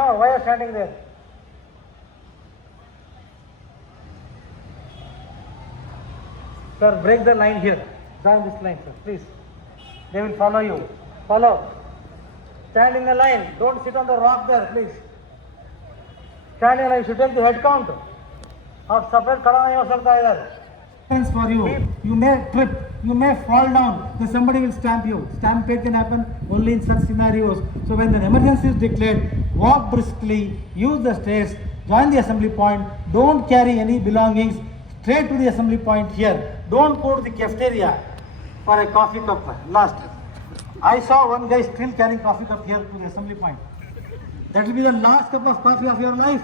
now. Why are you standing there? Sir, break the line here. Join this line, sir, please. They will follow you. Follow. Stand in the line. Don't sit on the rock there, please. Stand in the line. You should take the head count. आप separate खड़ा नहीं हो सकता इधर. For you, you may trip, you may fall down, then somebody will stamp you. Stampede can happen only in such scenarios. So when an emergency is declared, walk briskly, use the stairs, join the assembly point, don't carry any belongings, straight to the assembly point here. Don't go to the cafeteria for a coffee cup. Last, I saw one guy still carrying coffee cup here to the assembly point. That will be the last cup of coffee of your life.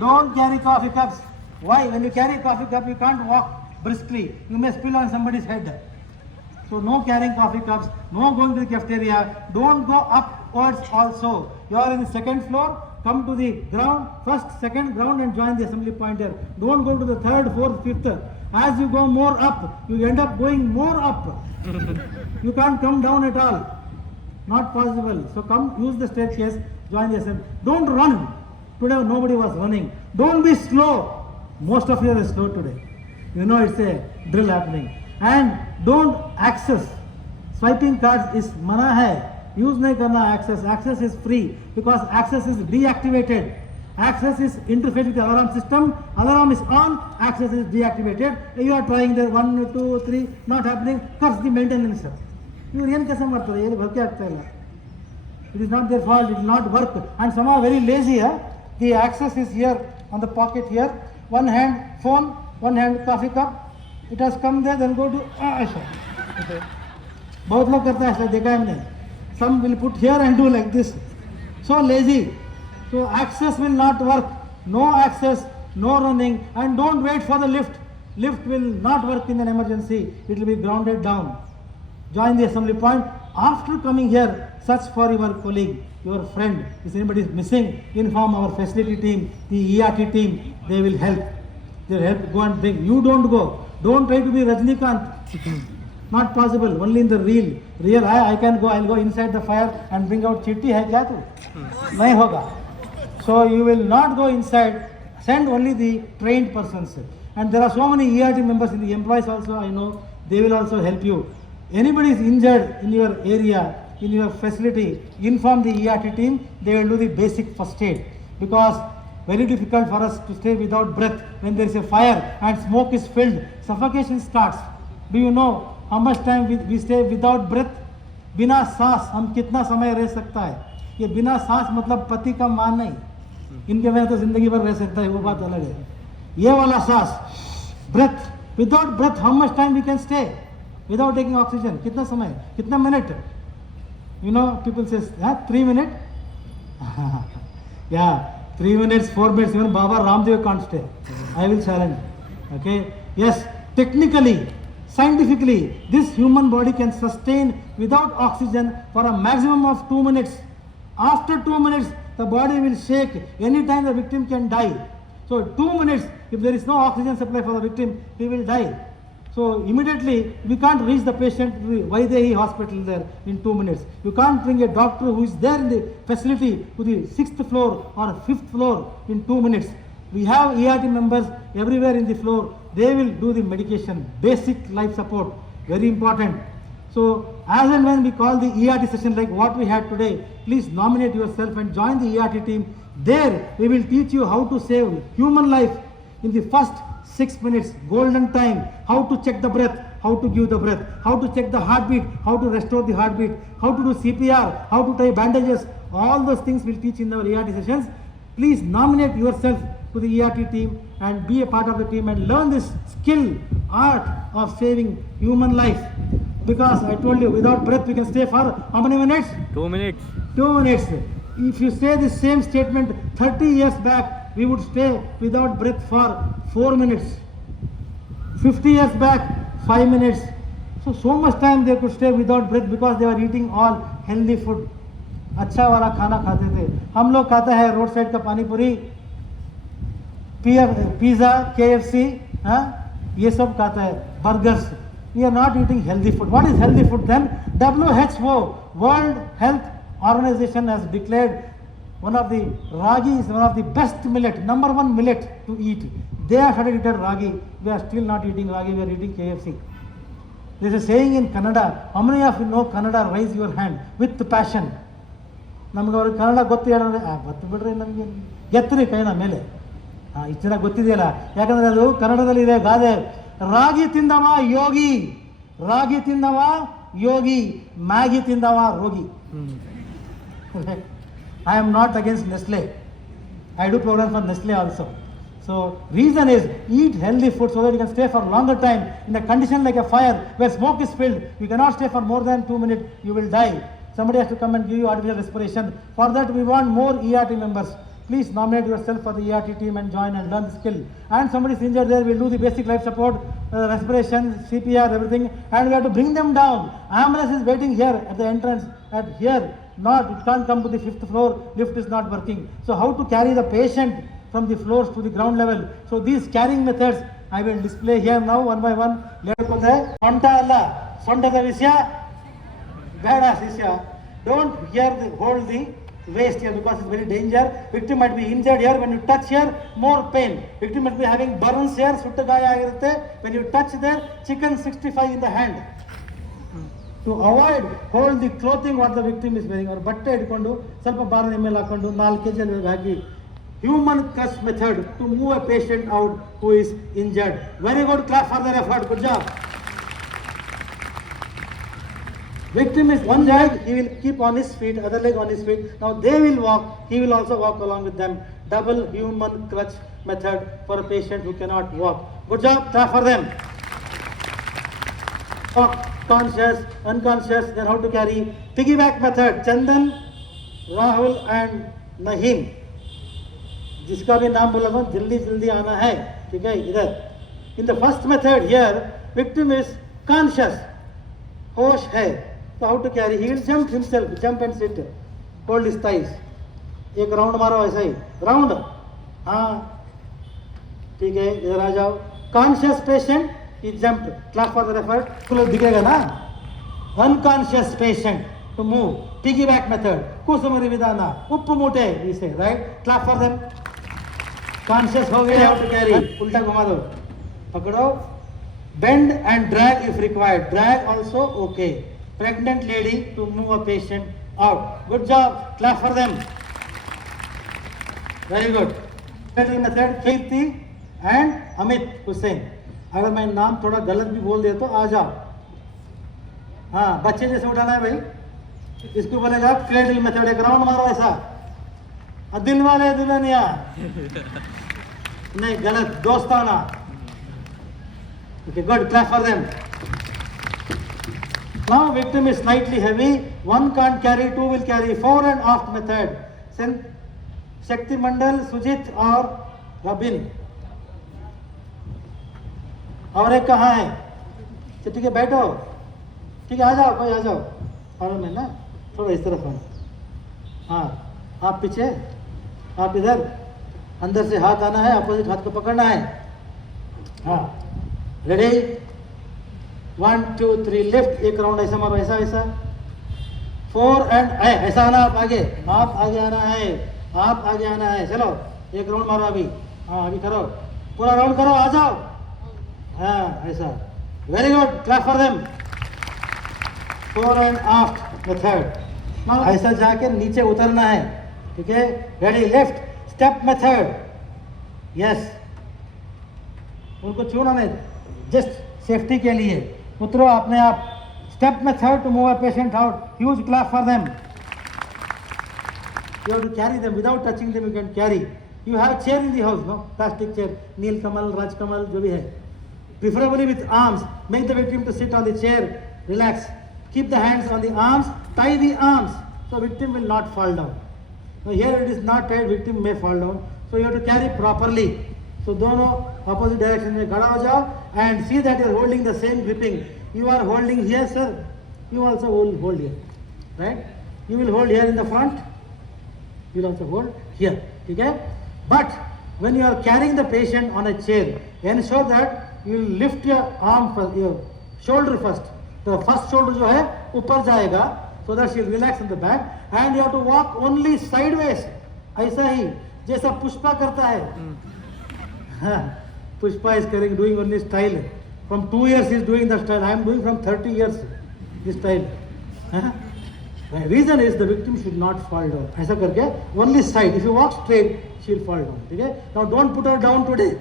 Don't carry coffee cups. Why? When you carry a coffee cup, you can't walk briskly. You may spill on somebody's head. So no carrying coffee cups, no going to the cafeteria. Don't go upwards also. You are in the second floor, come to the ground, first, second ground and join the assembly point here. Don't go to the third, fourth, fifth. As you go more up, you end up going more up. You can't come down at all. Not possible. So come, use the staircase, join the assembly. Don't run. Today nobody was running. Don't be slow. Most of you are slow today. You know it's a drill happening. And don't access. Swiping cards is mana hai. Use nahi karna access. Access is free because access is deactivated. Access is interfaced with the alarm system. Alarm is on. Access is deactivated. You are trying there 1, 2, 3. Not happening. Curse the maintenance. You are It is not their fault. It will not work. And some are very lazy. The access is here on the pocket here. One hand phone, one hand coffee cup. It has come there, then go to ऐसा. बहुत लोग करते हैं ऐसा देखा है हमने. Some will put here and do like this. So lazy. So access will not work. No access, no running, and don't wait for the lift. Lift will not work in an emergency. It will be grounded down. Join the assembly point. After coming here, search for your colleague, your friend. If anybody is missing, inform our facility team, the ERT team. They will help. They will help. Go and bring. You don't go. Don't try to be Rajnikant. Not possible. Only in the real. I can go. I'll go inside the fire and bring out chitti. Hai kya tu? Nahi hoga. So you will not go inside. Send only the trained persons. And there are so many ERT members in the employees also. I know they will also help you. Anybody is injured in your area, in your facility, inform the ERT team. They will do the basic first aid because very difficult for us to stay without breath when there is a fire and smoke is filled. Suffocation starts. Do you know how much time we stay without breath? बिना सांस हम कितना समय रह सकता है? ये बिना सांस मतलब पति का मान नहीं. इनके बिना तो जिंदगी भर रह सकता है, वो बात अलग है. ये वाला सांस, breath. Without breath, how much time we can stay without taking oxygen? कितना समय? कितना minute? You know, people say, 3 minutes? Yeah. 3 minutes, 4 minutes, even Baba Ramdev can't stay. I will challenge. Okay? Yes, technically, scientifically, this human body can sustain without oxygen for a maximum of 2 minutes. After 2 minutes, the body will shake. Anytime the victim can die. So 2 minutes, if there is no oxygen supply for the victim, he will die. So immediately, we can't reach the patient to the Vaidehi hospital there in 2 minutes. You can't bring a doctor who is there in the facility to the 6th floor or 5th floor in 2 minutes. We have ERT members everywhere in the floor. They will do the medication, basic life support, very important. So as and when we call the ERT session like what we had today, please nominate yourself and join the ERT team. There we will teach you how to save human life in the first 6 minutes, golden time, how to check the breath, how to give the breath, how to check the heartbeat, how to restore the heartbeat, how to do CPR, how to tie bandages. All those things we'll teach in our ERT sessions. Please nominate yourself to the ERT team and be a part of the team and learn this skill, art of saving human life. Because I told you, without breath we can stay for how many minutes? 2 minutes. 2 minutes. If you say the same statement 30 years back, we would stay without breath for 4 minutes. 50 years back, 5 minutes. So much time they could stay without breath because they were eating all healthy food. अच्छा वाला खाना खाते थे. हम लोग खाते हैं road side का पानी पूरी, पिज़्ज़ा, KFC, ये सब खाता है, burgers. We are not eating healthy food. What is healthy food then? WHO, World Health Organization, has declared one of the ragi is one of the best millet, number one millet to eat. They have started eating ragi. We are still not eating ragi. We are eating KFC. There is a saying in Kannada. How many of you know Kannada? Raise your hand with passion. ನಮ್ಗೆ ಅವ್ರಿಗೆ ಕನ್ನಡ ಗೊತ್ತು ಹೇಳಿದ್ರೆ ಗೊತ್ತು ಬಿಡ್ರಿ ನಮಗೆ ಎತ್ತರಿ ಕೈನ ಮೇಲೆ ಇಷ್ಟು ಜನ ಗೊತ್ತಿದೆಯಲ್ಲ, ಯಾಕಂದರೆ ಅದು ಕನ್ನಡದಲ್ಲಿ ಇದೆ ಗಾದೆ. ರಾಗಿ ತಿಂದವ ಯೋಗಿ, ರಾಗಿ ತಿಂದವ ಯೋಗಿ, ಮ್ಯಾಗಿ ತಿಂದವ ರೋಗಿ. I am not against Nestle. I do programs for Nestle also. So reason is eat healthy food so that you can stay for longer time in a condition like a fire where smoke is filled. You cannot stay for more than 2 minutes. You will die. Somebody has to come and give you artificial respiration. For that we want more ERT members. Please nominate yourself for the ERT team and join and learn the skill. And somebody is injured there, we'll do the basic life support, respiration, CPR, everything. And we have to bring them down. Ambulance is waiting here at the entrance, at here. Not, it can't come to the 5th floor, lift is not working. So how to carry the patient from the floors to the ground level. So these carrying methods I will display here now one by one. Sonta alla, sondada visya, beda sisya. Don't hold the waist here because it's very danger. Victim might be injured here. When you touch here, more pain. Victim might be having burns here, suttagaya agirutte. When you touch there, chicken 65 in the hand. To avoid, hold the clothing what the victim is wearing. Or batte idkondu ಸ್ವಲ್ಪ ಭಾರ ಮೇಲೆ ಹಾಕೊಂಡು 4 kg hockey human crush method to move a patient out who is injured. Very good, clap for their effort. Good job. Victim is one leg, he will keep on his feet, other leg on his feet. Now they will walk, he will also walk along with them. Double human crutch method for a patient who cannot walk. Good job, clap for them. Conscious, unconscious, then how to carry. Piggyback method, Chandan, Rahul and Naheem. जिसका भी नाम बोला था जल्दी जल्दी आना है, ठीक है इधर. In the first method here, victim is conscious, होश है. So how to carry? He will jump himself, jump and sit, hold his thighs. एक राउंड मारो ऐसा ही, राउंड. हाँ ठीक है, इधर आ जाओ. Conscious patient, he jumped. Clap for the effort. कुछ दिखेगा ना. Unconscious patient to move. Piggyback method. कुसुमरी विधाना. उप्पु मूटे, we say, right? Clap for them. Conscious हो गए, how to carry? उल्टा घुमा दो, पकड़ो. Bend and drag if required. Drag also okay. Pregnant lady to move a patient out. Good job. Clap for them. Very good. Method Kirti and Amit Hussain. अगर मैं नाम थोड़ा गलत भी बोल दिया तो आ जाओ. हाँ बच्चे जैसे उठाना है भाई. इसको बोलेगा क्रेडल मेथड. एक राउंड मारो ऐसा. दिल वाले दुल्हनिया नहीं, गलत, दोस्ताना. Okay, good. Clap for them. Now victim is slightly heavy. One can't carry, two will carry. Fore and aft method. Send Shakti Mandal, Sujit or Rabin. और एक कहाँ है? ठीक है बैठो. ठीक है आ जाओ, कोई आ जाओ. फॉलो में ना, थोड़ा इस तरफ आओ. हाँ आप पीछे, आप इधर. अंदर से हाथ आना है, अपोजिट हाथ को पकड़ना है. हाँ रेडी. 1 2 3 लिफ्ट. एक राउंड ऐसा मारो, ऐसा ऐसा. 4 एंड ऐसा आना. आप आगे, आप आगे आना है, आप आगे आना है. चलो एक राउंड मारो अभी. हाँ अभी करो, पूरा राउंड करो, आ जाओ. हाँ ऐसा. Very good. Clap for them. 4 and aft method. ऐसा जाके नीचे उतरना है, ठीक है. Ready. Left step method. Yes, उनको छूना नहीं, जस्ट सेफ्टी के लिए. उतरो अपने आप. Step method to move a patient out. Huge clap for them. You have to carry them without touching them. You can carry. You have chair in the house, no? Plastic chair, Neel Kamal, Raj Kamal, जो भी है. Preferably with arms. Make the victim to sit on the chair. Relax. Keep the hands on the arms. Tie the arms so victim will not fall down. Now here it is not tied. Victim may fall down. So you have to carry properly. So दोनों opposite direction में खड़ा हो जाओ and see that you are holding the same gripping. You are holding here, sir. You also hold here, right? You will hold here in the front. You will also hold here. Okay? But when you are carrying the patient on a chair, ensure that you will lift your arm first, your shoulder first. The first shoulder जो है ऊपर जाएगा, so that she will relax in the back, and you have to walk only sideways. ऐसा ही जैसा पुष्पा करता है. हाँ, Pushpa is doing only style. From 2 years he is doing the style. I am doing from 30 years this style. Huh? The reason is the victim should not fall down. ऐसा करके only side. If you walk straight, she will fall down. ठीक है? Now don't put her down today.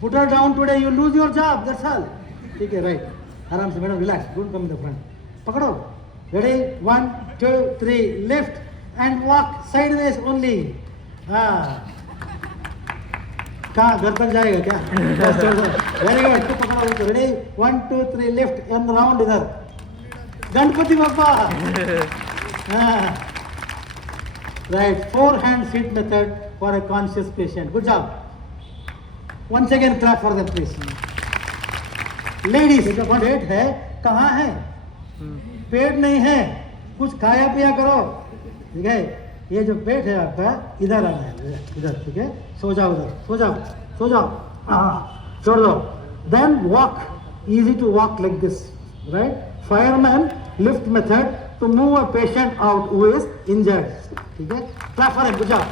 Put her down today, you lose your job. That's all. ठीक है, right. आराम से madam relax. Don't come in the front. पकड़ो. Ready? 1, 2, 3. Lift and walk sideways only. हाँ. कहाँ घर तक जाएगा क्या? Very good. तो पकड़ो उसको. रेडी 1 2 3 लिफ्ट एंड राउंड इधर. Ganpati Bappa. Right. 4 hand sit method for a conscious patient. Good job. Once again clap for them please. Ladies, पेट है कहाँ है? पेट नहीं है. कुछ खाया पिया करो. ठीक है. ये जो पेट है आपका इधर आना है. इधर. ठीक है. सो जाओ उधर. सो जाओ. सो जाओ. हाँ. छोड़ दो. Then walk. Easy to walk like this. Right? Fireman lift method to move a patient out who is injured. ठीक है. Clap for it. Good job.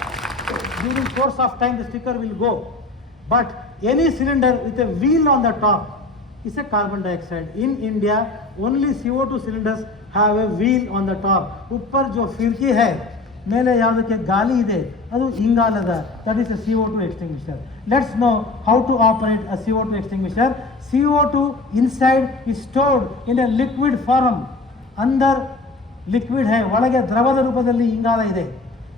During course of time the sticker will go. But any cylinder with a wheel on the top is a carbon dioxide. In India only CO2 cylinders have a wheel on the top. ऊपर जो फिरकी है ಮೇಲೆ ಯಾವುದಕ್ಕೆ ಗಾಳಿ ಇದೆ ಅದು ಇಂಗಾಲದ. that is a CO2 extinguisher. Let's know how to operate a CO2 extinguisher. CO2 inside is stored in a liquid form. अंदर liquid है, ಒಳಗೆ ದ್ರವದ ರೂಪದಲ್ಲಿ ಇಂಗಾಲ ಇದೆ.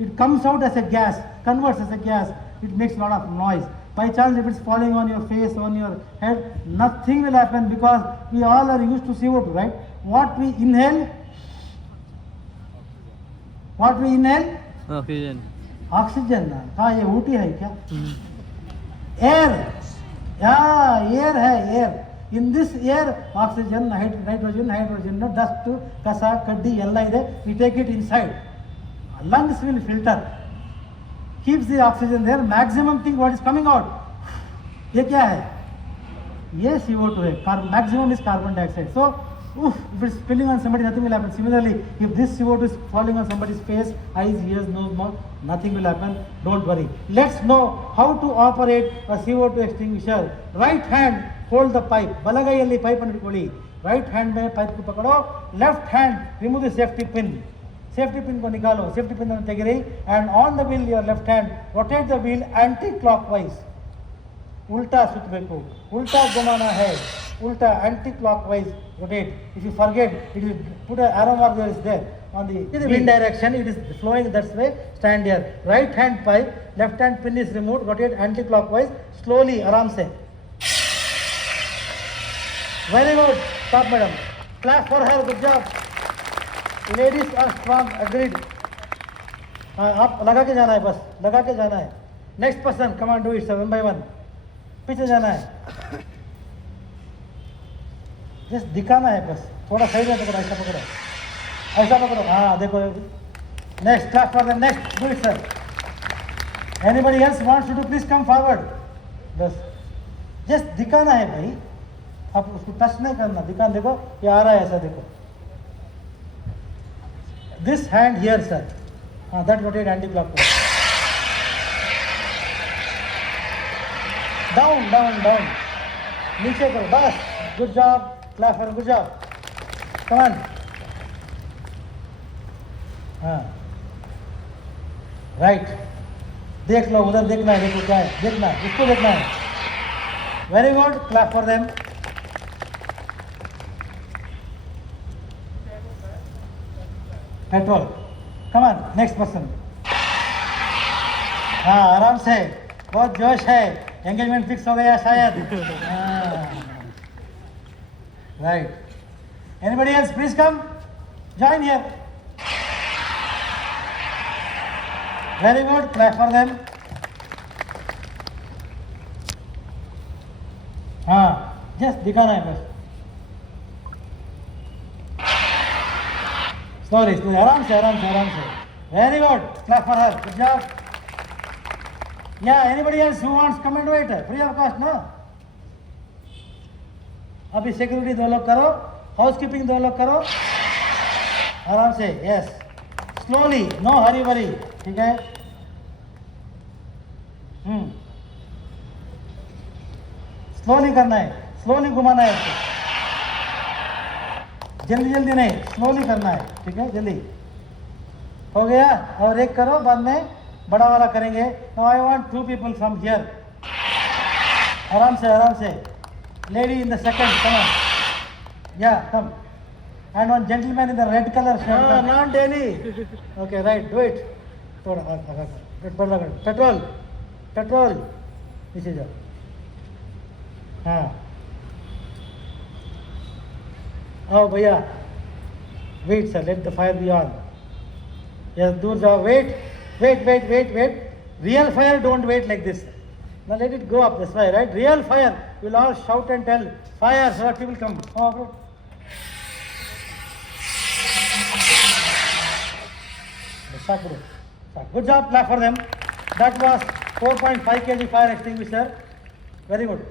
It comes out as a gas, converts as a gas. It makes a lot of noise. By chance if it's falling on your face, on your head, nothing will happen because we all are used to CO2, right? What we inhale? What we inhale? Oxygen. Oxygen. हाँ ये ऊटी है क्या? Air. Yeah, air है air. In this air, oxygen, nitrogen, dust, kasa, kaddi, ಎಲ್ಲ ಇದೆ. We take it inside. Lungs will filter. Keeps the oxygen there. Maximum thing what is coming out. ये क्या है? ये CO2 है. Maximum is carbon dioxide. So if it's spilling on somebody, nothing will happen. Similarly, if this CO2 is falling on somebody's face, eyes, ears, nose, mouth, nothing will happen. Don't worry. Let's know how to operate a CO2 extinguisher. Right hand hold the pipe. ಬಲಗೈಯಲ್ಲಿ pipe ಅನ್ನು ಇಟ್ಕೊಳ್ಳಿ. Right hand में pipe को पकड़ो. Left hand remove the safety pin. Safety pin को निकालो. Safety pin अನ್ನು ತೆಗೆರಿ. And on the wheel, your left hand rotate the wheel anti-clockwise. उल्टा सुतಬೇಕು. उल्टा घुमाना है. उल्टा anti-clockwise rotate. If you forget, it is put an arrow mark there is there on the wind direction. It is flowing that way. Stand here. Right hand pipe, left hand pin is removed. Rotate anti-clockwise. Slowly, आराम से. Very good. Stop, madam. Clap for her. Good job. Ladies are strong. Agreed. आप लगा के जाना है बस. लगा के जाना है. Next person, come on, do it 1 by 1. पीछे जाना है. जस्ट दिखाना है बस. थोड़ा साइड में पकड़ो. ऐसा पकड़ो. ऐसा पकड़ो. हाँ देखो. Next class for the next. Do it sir. Anybody else wants to do please come forward. बस जस्ट दिखाना है भाई. आप उसको टच नहीं करना. दिखाना. देखो ये आ रहा है ऐसा. देखो दिस हैंड हियर सर. हाँ that rotate anti clockwise. Down down down. नीचे करो बस. Good job. Clap for good job. Come on. हाँ. Right. देख लो उधर. देखना है. देखो क्या है. देखना है. इसको देखना है. Very good. Clap for them. Petrol. Come on. Next person. हाँ आराम से. बहुत जोश है. एंगेजमेंट फिक्स हो गया शायद. Right. Anybody else? Please come. Join here. Very good. Clap for them. हाँ just दिखाना है बस. Slowly, slowly. आराम से, आराम से, आराम से. Very good. Clap for her. Good job. Yeah. Anybody else who wants come and do it? Free of cost, no? अभी सिक्योरिटी 2 लोग करो. हाउस कीपिंग 2 लोग करो. आराम से. Yes. Slowly. No hurry worry. ठीक है. स्लोली करना है, स्लोली घुमाना है इसको, जल्दी जल्दी नहीं, स्लोली करना है, ठीक है, जल्दी हो गया। और एक करो, बाद में बड़ा वाला करेंगे। Now I want 2 people from here, आराम से, lady in the second, come on, या कम, and one gentleman in the red color shirt. Not daily. Okay, right, do it. थोड़ा पेट्रोल नीचे जाओ, हाँ आओ भैया, wait sir, let the fire be on, yes दूर जाओ, wait, real fire don't wait like this, now let it go up this way, right? Real fire, you'll all shout and tell fire so that people come. Oh, okay. Good job, clap for them. That was 4.5 kg fire extinguisher. Very good.